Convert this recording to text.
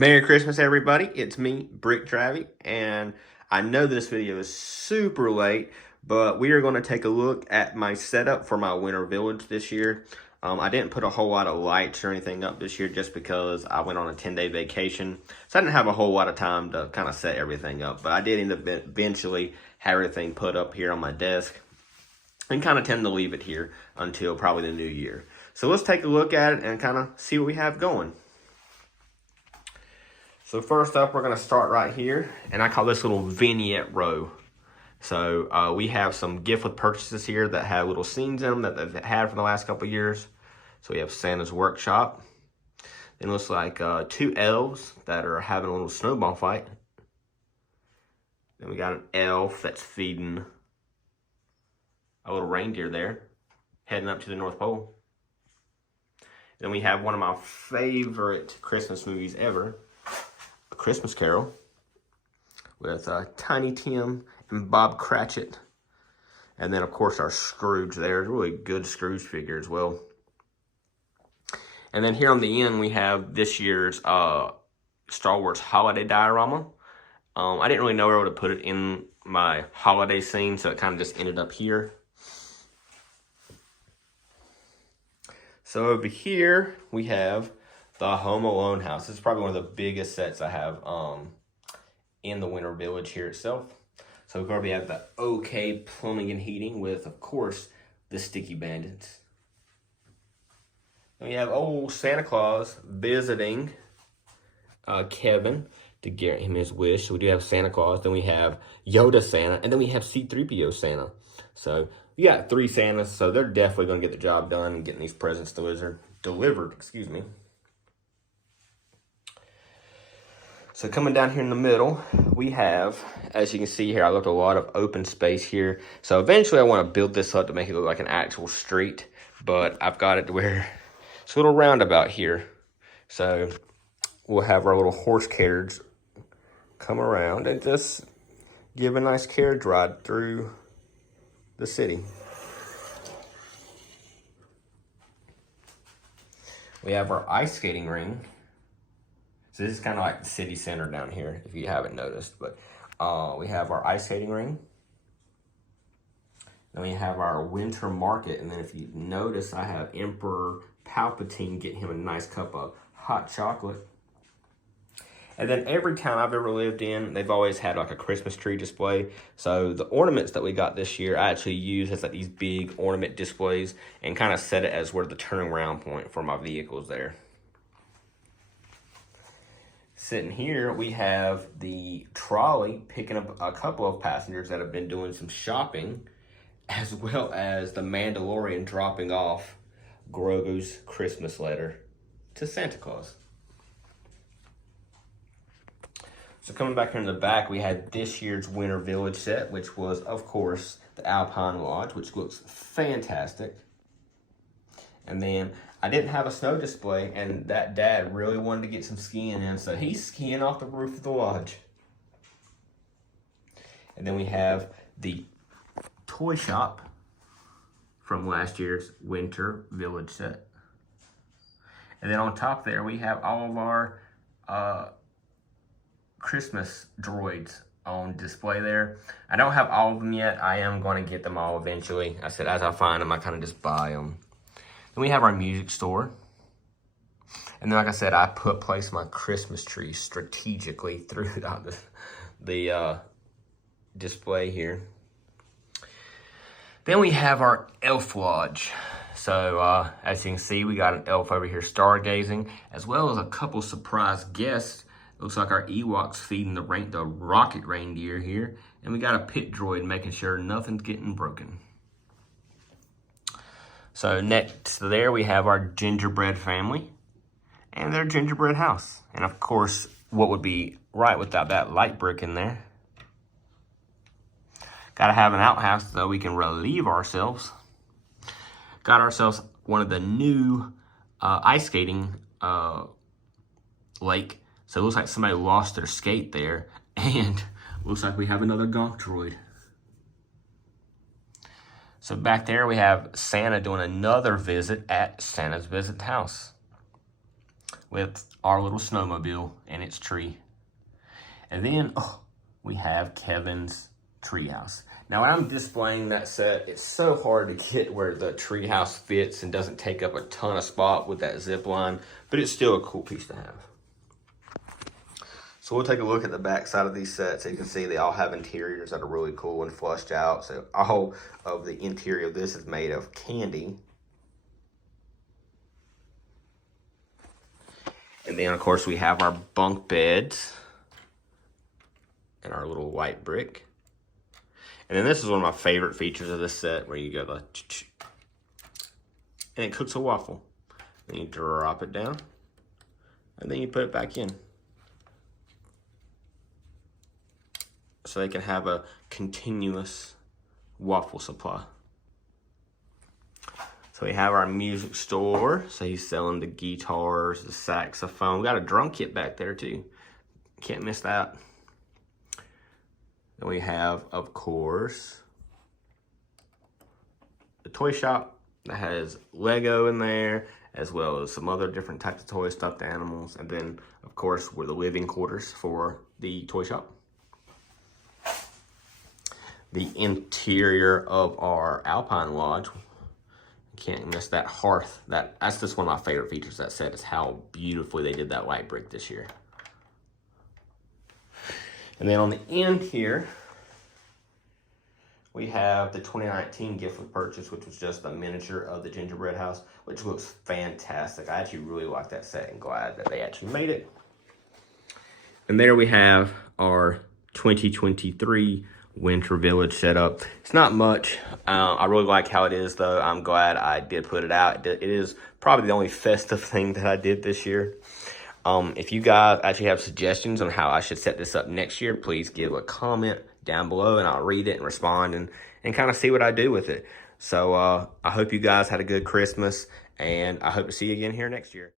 Merry Christmas, everybody. It's me, Brick Travie, and I know this video is super late, but we are going to take a look at my setup for my winter village this year. I didn't put a whole lot of lights or anything up this year just because I went on a 10-day vacation, so I didn't have a whole lot of time to kind of set everything up, but I did end up eventually have everything put up here on my desk and kind of tend to leave it here until probably the new year. So let's take a look at it and kind of see what we have going. So first up, we're going to start right here, and I call this little vignette row. So we have some gift with purchases here that have little scenes in them that they've had for the last couple of years. So we have Santa's workshop. Then it looks like two elves that are having a little snowball fight. Then we got an elf that's feeding a little reindeer there, heading up to the North Pole. Then we have one of my favorite Christmas movies ever, Christmas Carol, with Tiny Tim and Bob Cratchit. And then, of course, our Scrooge there. Really good Scrooge figure as well. And then here on the end, we have this year's Star Wars holiday diorama. I didn't really know where to put it in my holiday scene, so it kind of just ended up here. So over here, we have the Home Alone house. This is probably one of the biggest sets I have in the Winter Village here itself. So we're going to have the OK Plumbing and Heating with, of course, the Sticky Bandits. Then we have old Santa Claus visiting Kevin to get him his wish. So we do have Santa Claus. Then we have Yoda Santa. And then we have C-3PO Santa. So we got three Santas. So they're definitely going to get the job done and getting these presents delivered. Excuse me. So coming down here in the middle, we have, as you can see here, I left a lot of open space here. So eventually I want to build this up to make it look like an actual street, but I've got it to where it's a little roundabout here. So we'll have our little horse carriage come around and just give a nice carriage ride through the city. We have our ice skating ring. So this is kind of like the city center down here, if you haven't noticed. But we have our ice skating ring. Then we have our winter market. And then if you notice, I have Emperor Palpatine getting him a nice cup of hot chocolate. And then every town I've ever lived in, they've always had like a Christmas tree display. So the ornaments that we got this year, I actually use as like these big ornament displays and kind of set it as where the turning around point for my vehicles there. Sitting here, we have the trolley picking up a couple of passengers that have been doing some shopping, as well as the Mandalorian dropping off Grogu's Christmas letter to Santa Claus. So coming back here in the back, we had this year's Winter Village set, which was, of course, the Alpine Lodge, which looks fantastic. And then I didn't have a snow display, and that dad really wanted to get some skiing in, so he's skiing off the roof of the lodge. And then we have the toy shop from last year's Winter Village set. And then on top there, we have all of our Christmas droids on display there. I don't have all of them yet. I am going to get them all eventually. I said as I find them, I kind of just buy them. Then we have our music store. And then, like I said, I placed my Christmas tree strategically throughout the display here. Then we have our elf lodge. So, as you can see, we got an elf over here stargazing, as well as a couple surprise guests. Looks like our Ewoks feeding the rocket reindeer here. And we got a pit droid making sure nothing's getting broken. So next to there, we have our gingerbread family and their gingerbread house. And of course, what would be right without that light brick in there? Got to have an outhouse so we can relieve ourselves. Got ourselves one of the new ice skating lake. So it looks like somebody lost their skate there. And looks like we have another gonk droid. So back there we have Santa doing another visit at Santa's Visit House. with our little snowmobile and its tree. And then we have Kevin's treehouse. Now when I'm displaying that set, it's so hard to get where the treehouse fits and doesn't take up a ton of spot with that zip line, but it's still a cool piece to have. So we'll take a look at the back side of these sets. You can see they all have interiors that are really cool and flushed out. So all of the interior of this is made of candy. And then of course we have our bunk beds and our little white brick. And then this is one of my favorite features of this set, where you go the and it cooks a waffle. Then you drop it down and then you put it back in. So they can have a continuous waffle supply. So we have our music store. So he's selling the guitars, the saxophone. We got a drum kit back there too. Can't miss that. Then we have, of course, the toy shop that has Lego in there, as well as some other different types of toys, stuffed animals. And then, of course, we're the living quarters for the toy shop. The interior of our Alpine Lodge. Can't miss that hearth. That's just one of my favorite features of that set, is how beautifully they did that white brick this year. And then on the end here, we have the 2019 gift with purchase, which was just a miniature of the gingerbread house, which looks fantastic. I actually really like that set and glad that they actually made it. And there we have our 2023 Winter Village setup. It's not much. I really like how it is, though. I'm glad I did put it out. It is probably the only festive thing that I did this year. If you guys actually have suggestions on how I should set this up next year, please give a comment down below and I'll read it and respond and kind of see what I do with it. So I hope you guys had a good Christmas, and I hope to see you again here next year.